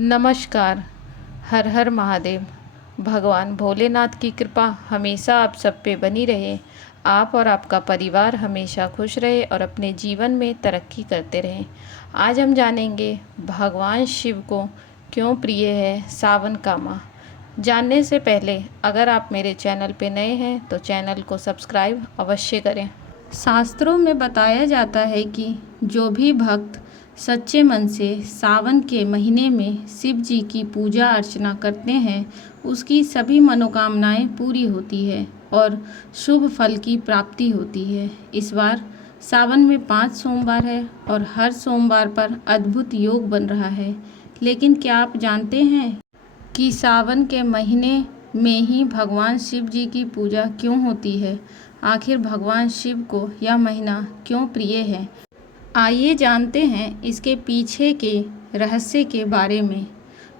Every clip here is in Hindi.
नमस्कार। हर हर महादेव। भगवान भोलेनाथ की कृपा हमेशा आप सब पे बनी रहे। आप और आपका परिवार हमेशा खुश रहे और अपने जीवन में तरक्की करते रहें। आज हम जानेंगे भगवान शिव को क्यों प्रिय है सावन का माह। जानने से पहले अगर आप मेरे चैनल पे नए हैं तो चैनल को सब्सक्राइब अवश्य करें। शास्त्रों में बताया जाता है कि जो भी भक्त सच्चे मन से सावन के महीने में शिव जी की पूजा अर्चना करते हैं उसकी सभी मनोकामनाएं पूरी होती है और शुभ फल की प्राप्ति होती है। इस बार सावन में 5 सोमवार है और हर सोमवार पर अद्भुत योग बन रहा है। लेकिन क्या आप जानते हैं कि सावन के महीने में ही भगवान शिव जी की पूजा क्यों होती है? आखिर भगवान शिव को यह महीना क्यों प्रिय है? आइए जानते हैं इसके पीछे के रहस्य के बारे में।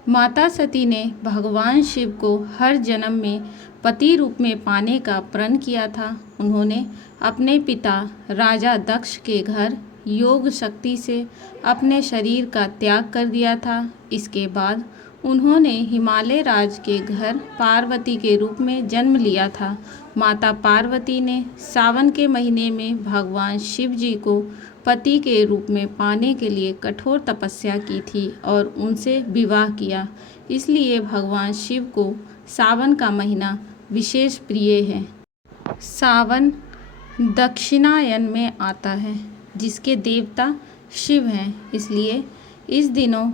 माता सती ने भगवान शिव को हर जन्म में पति रूप में पाने का प्रण किया था। उन्होंने अपने पिता राजा दक्ष के घर योग शक्ति से अपने शरीर का त्याग कर दिया था। इसके बाद उन्होंने हिमालय राज के घर पार्वती के रूप में जन्म लिया था। माता पार्वती ने सावन के महीने में भगवान शिव जी को पति के रूप में पाने के लिए कठोर तपस्या की थी और उनसे विवाह किया। इसलिए भगवान शिव को सावन का महीना विशेष प्रिय है। सावन दक्षिणायन में आता है जिसके देवता शिव हैं, इसलिए इस दिनों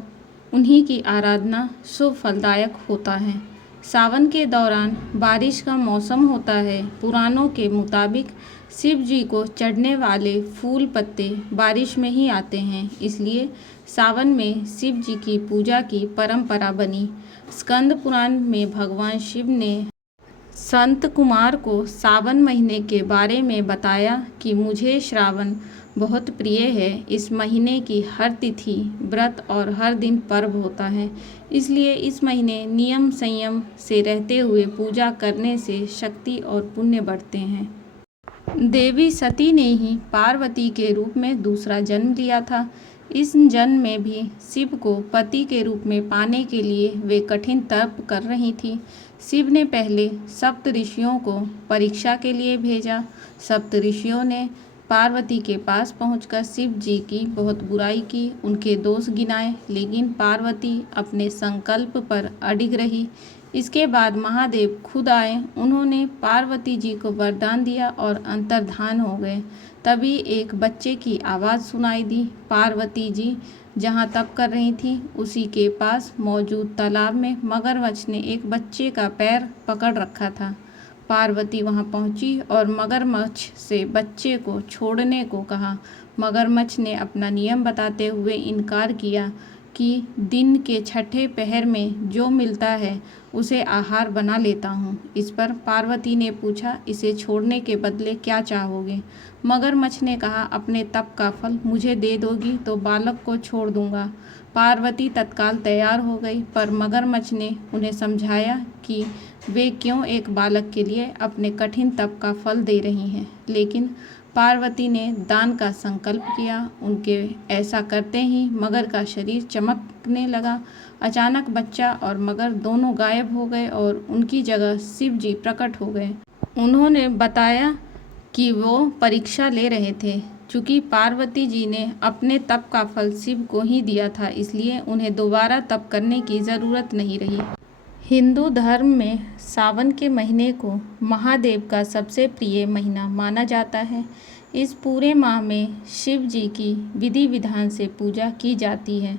उन्हीं की आराधना शुभ फलदायक होता है। सावन के दौरान बारिश का मौसम होता है। पुराणों के मुताबिक शिव जी को चढ़ने वाले फूल पत्ते बारिश में ही आते हैं, इसलिए सावन में शिव जी की पूजा की परंपरा बनी। स्कंद पुराण में भगवान शिव ने संत कुमार को सावन महीने के बारे में बताया कि मुझे श्रावण बहुत प्रिय है। इस महीने की हर तिथि, व्रत और हर दिन पर्व होता है, इसलिए इस महीने नियम संयम से रहते हुए पूजा करने से शक्ति और पुण्य बढ़ते हैं। देवी सती ने ही पार्वती के रूप में दूसरा जन्म लिया था। इस जन्म में भी शिव को पति के रूप में पाने के लिए वे कठिन तप कर रही थी। शिव ने पहले सप्त ऋषियों को परीक्षा के लिए भेजा। सप्त ऋषियों ने पार्वती के पास पहुंचकर शिव जी की बहुत बुराई की, उनके दोष गिनाए, लेकिन पार्वती अपने संकल्प पर अडिग रही। इसके बाद महादेव खुद आए। उन्होंने पार्वती जी को वरदान दिया और अंतर्धान हो गए। तभी एक बच्चे की आवाज़ सुनाई दी। पार्वती जी जहाँ तप कर रही थी उसी के पास मौजूद तालाब में मगरमच्छ ने एक बच्चे का पैर पकड़ रखा था। पार्वती वहां पहुंची और मगरमच्छ से बच्चे को छोड़ने को कहा। मगरमच्छ ने अपना नियम बताते हुए इनकार किया कि दिन के छठे पहर में जो मिलता है उसे आहार बना लेता हूँ। इस पर पार्वती ने पूछा, इसे छोड़ने के बदले क्या चाहोगे? मगरमच्छ ने कहा, अपने तप का फल मुझे दे दोगी तो बालक को छोड़ दूंगा। पार्वती तत्काल तैयार हो गई, पर मगरमच्छ ने उन्हें समझाया कि वे क्यों एक बालक के लिए अपने कठिन तप का फल दे रही हैं। लेकिन पार्वती ने दान का संकल्प किया। उनके ऐसा करते ही मगर का शरीर चमकने लगा। अचानक बच्चा और मगर दोनों गायब हो गए और उनकी जगह शिव जी प्रकट हो गए। उन्होंने बताया कि वो परीक्षा ले रहे थे। चूँकि पार्वती जी ने अपने तप का फल शिव को ही दिया था, इसलिए उन्हें दोबारा तप करने की ज़रूरत नहीं रही। हिंदू धर्म में सावन के महीने को महादेव का सबसे प्रिय महीना माना जाता है। इस पूरे माह में शिव जी की विधि विधान से पूजा की जाती है।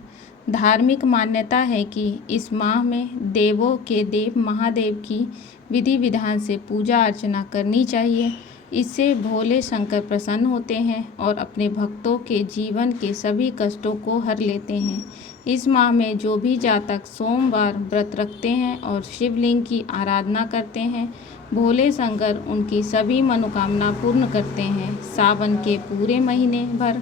धार्मिक मान्यता है कि इस माह में देवों के देव महादेव की विधि विधान से पूजा अर्चना करनी चाहिए। इससे भोले शंकर प्रसन्न होते हैं और अपने भक्तों के जीवन के सभी कष्टों को हर लेते हैं। इस माह में जो भी जातक सोमवार व्रत रखते हैं और शिवलिंग की आराधना करते हैं, भोले शंकर उनकी सभी मनोकामना पूर्ण करते हैं। सावन के पूरे महीने भर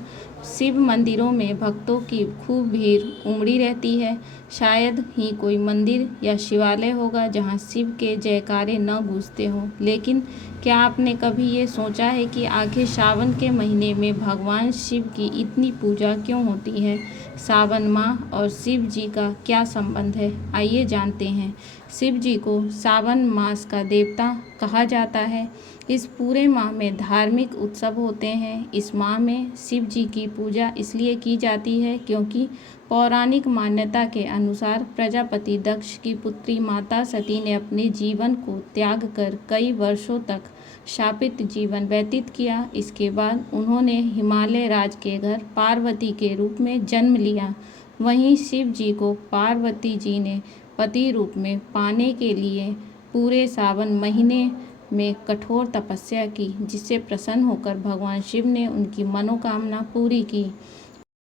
शिव मंदिरों में भक्तों की खूब भीड़ उमड़ी रहती है। शायद ही कोई मंदिर या शिवालय होगा जहां शिव के जयकारे न गूंजते हों। लेकिन क्या आपने कभी ये सोचा है कि आखिर सावन के महीने में भगवान शिव की इतनी पूजा क्यों होती है? सावन माह और शिव जी का क्या संबंध है, आइए जानते हैं। शिव जी को सावन मास का देवता कहा जाता है। इस पूरे माह में धार्मिक उत्सव होते हैं। इस माह में शिव जी की पूजा इसलिए की जाती है क्योंकि पौराणिक मान्यता के अनुसार प्रजापति दक्ष की पुत्री माता सती ने अपने जीवन को त्याग कर कई वर्षों तक शापित जीवन व्यतीत किया। इसके बाद उन्होंने हिमालय राज के घर पार्वती के रूप में जन्म लिया। वहीं शिव जी को पार्वती जी ने पति रूप में पाने के लिए पूरे सावन महीने में कठोर तपस्या की, जिससे प्रसन्न होकर भगवान शिव ने उनकी मनोकामना पूरी की।